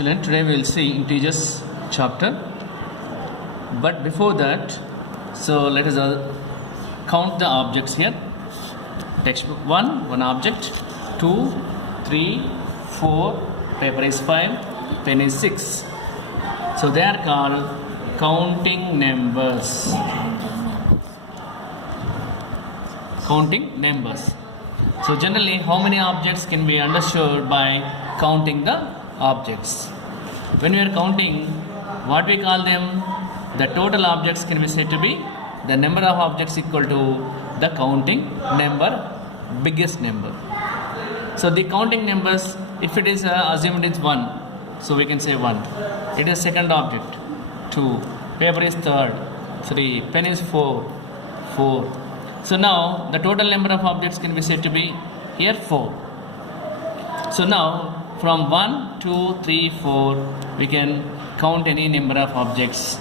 children, today we will see integers chapter. But before that, so let us count the objects here. Textbook 1 object, 2, 3, 4, paper is 5, pen is 6. So they are called counting numbers. Counting numbers. So generally, how many objects can be understood by counting the objects? When we are counting, what we call them? The total objects can be said to be the number of objects equal to the counting number, biggest number. So the counting numbers, if it is assumed it's 1, so we can say 1. It is second object, 2. Paper is third, 3. Pen is 4, 4. So now the total number of objects can be said to be here 4. So now from 1, 2, 3, 4 we can count any number of objects.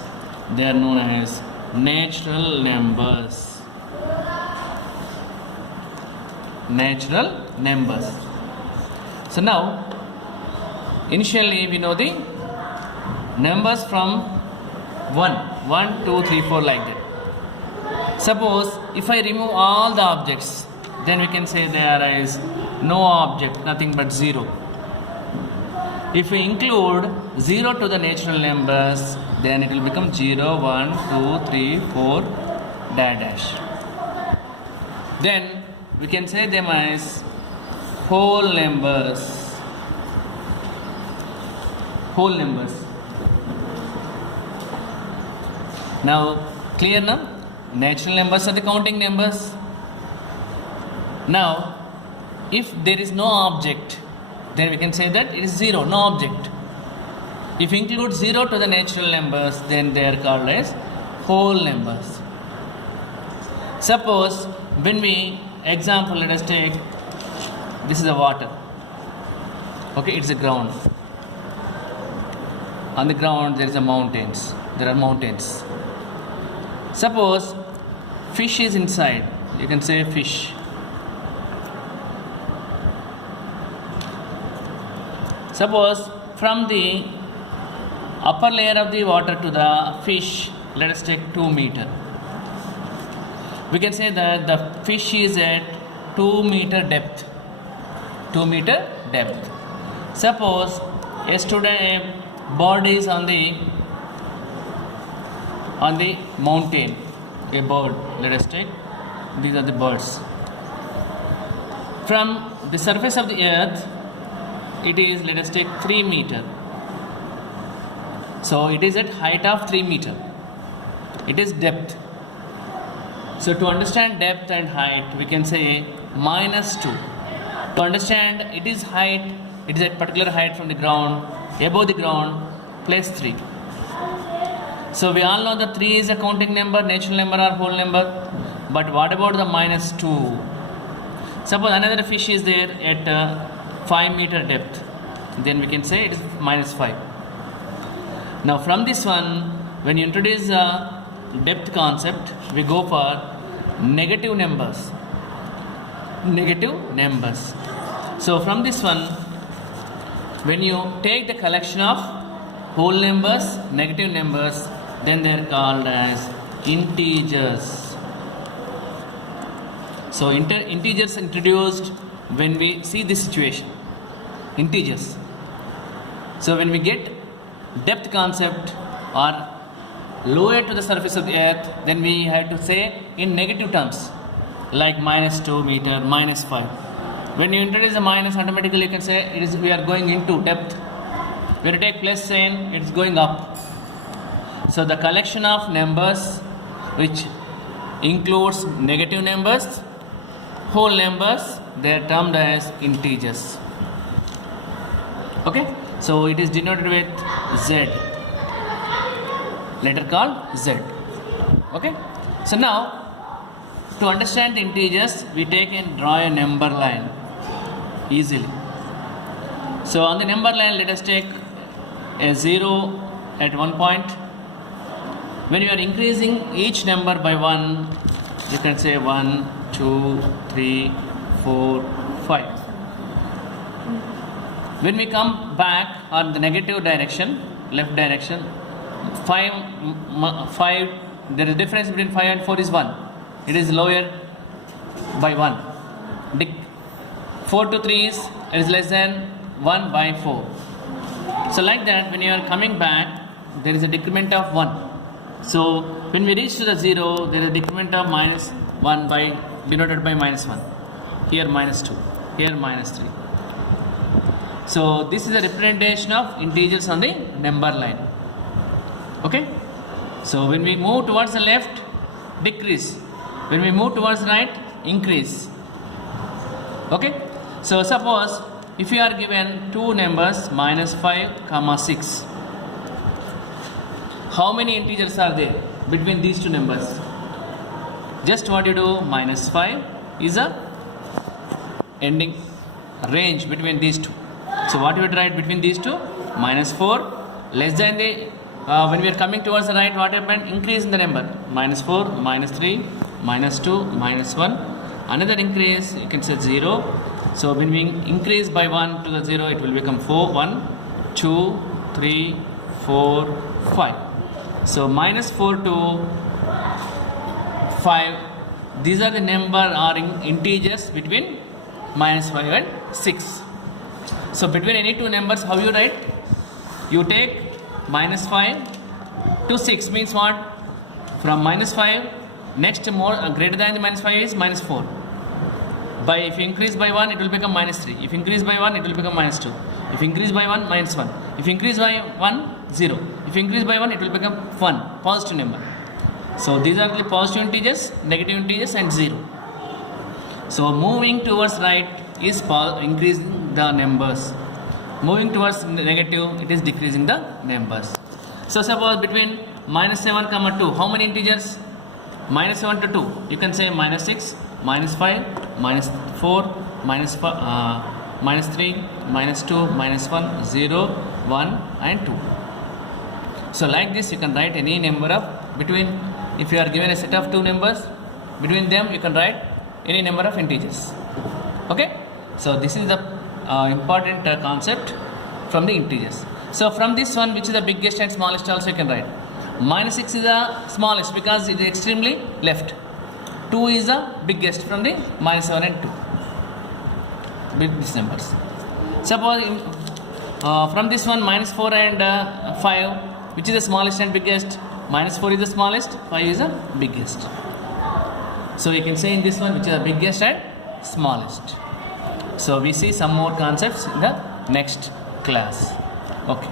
They are known as natural numbers. Natural numbers. So now initially we know the numbers from 1, 2, 3, 4 like that. Suppose if I remove all the objects, then we can say there is no object, nothing but 0. If we include 0 to the natural numbers, then it will become 0, 1, 2, 3, 4, dash. Then we can say them as whole numbers. Whole numbers. Now, clear now? Natural numbers are the counting numbers. Now, if there is no object, then we can say that it is 0, no object. If we include 0 to the natural numbers, then they are called as whole numbers. Suppose when we, example, let us take, this is the water. Okay, it's the ground. On the ground there is a mountains. There are mountains. Suppose fish is inside, you can say fish. Suppose from the upper layer of the water to the fish, let us take 2 meter. We can say that the fish is at 2 meter depth. 2 meter depth. Suppose yesterday a bird is on the mountain, a bird, let us take, these are the birds. From the surface of the earth, it is, let us take 3 meter. So it is at height of 3 meter. It is depth. So to understand depth and height, we can say -2. To understand it is height, it is at particular height from the ground, above the ground, +3. So we all know the 3 is a counting number, natural number or whole number. But what about the -2? Suppose another fish is there at 5 meter depth. Then we can say it is -5. Now from this one, when you introduce the depth concept, we go for negative numbers. Negative numbers. So from this one, when you take the collection of whole numbers, negative numbers, then they are called as integers. So integers introduced when we see this situation. Integers. So when we get depth concept or lower to the surface of the earth, then we have to say in negative terms, like -2 meter, -5. When you introduce a minus, automatically you can say it is, we are going into depth. When you take plus sign, it's going up. So the collection of numbers which includes negative numbers, whole numbers, they are termed as integers. Okay, so it is denoted with Z, letter called Z. Okay, so now to understand integers, we take and draw a number line easily. So on the number line, let us take a 0 at one point. When you are increasing each number by 1, you can say 1, 2, 3, 4, 5. When we come back on the negative direction, left direction, 5, there is difference between 5 and 4 is 1. It is lower by 1. 4 to 3 is less than 1 by 4. So like that, when you are coming back, there is a decrement of 1. So when we reach to the 0, there is a decrement of minus 1 by denoted by minus 1. Here minus 2. Here minus 3. So this is a representation of integers on the number line. Okay. So when we move towards the left, decrease. When we move towards the right, increase. Okay. So suppose if you are given two numbers minus 5 comma 6, how many integers are there between these two numbers? Just what you do, minus 5 is a ending range between these two. So what you would write between these two? Minus 4 less than the when we are coming towards the right, what happened? Increase in the number. Minus 4, minus 3, minus 2, minus 1. Another increase, you can say 0. So when we increase by 1 to the 0, it will become 4, 1, 2, 3, 4, 5. So minus 4 to 5, these are the number or integers between minus 5 and 6. So between any two numbers, how you write? You take minus 5 to 6 means what? From minus 5, next more greater than the minus 5 is minus 4. By if you increase by 1, it will become minus 3. If you increase by 1, it will become minus 2. If you increase by 1, minus 1. If you increase by 1, 0. If you increase by 1, it will become 1, positive number. So these are the positive integers, negative integers and 0. So moving towards right is increasing the numbers. Moving towards negative, it is decreasing the numbers. So suppose between minus 7 comma 2, how many integers? Minus 7 to 2. You can say minus 6, minus 5, minus 4, minus 3, minus 2, minus 1, 0, 1 and 2. So like this you can write any number of between, if you are given a set of two numbers, between them you can write any number of integers. Okay. So this is the important concept from the integers. So from this one, which is the biggest and smallest also you can write. Minus 6 is the smallest because it is extremely left. 2 is the biggest from the minus 7 and 2. With these numbers. Suppose from this one minus 4 and 5, which is the smallest and biggest? Minus 4 is the smallest, 5 is the biggest. So you can say in this one which is the biggest and smallest. So we see some more concepts in the next class. Okay.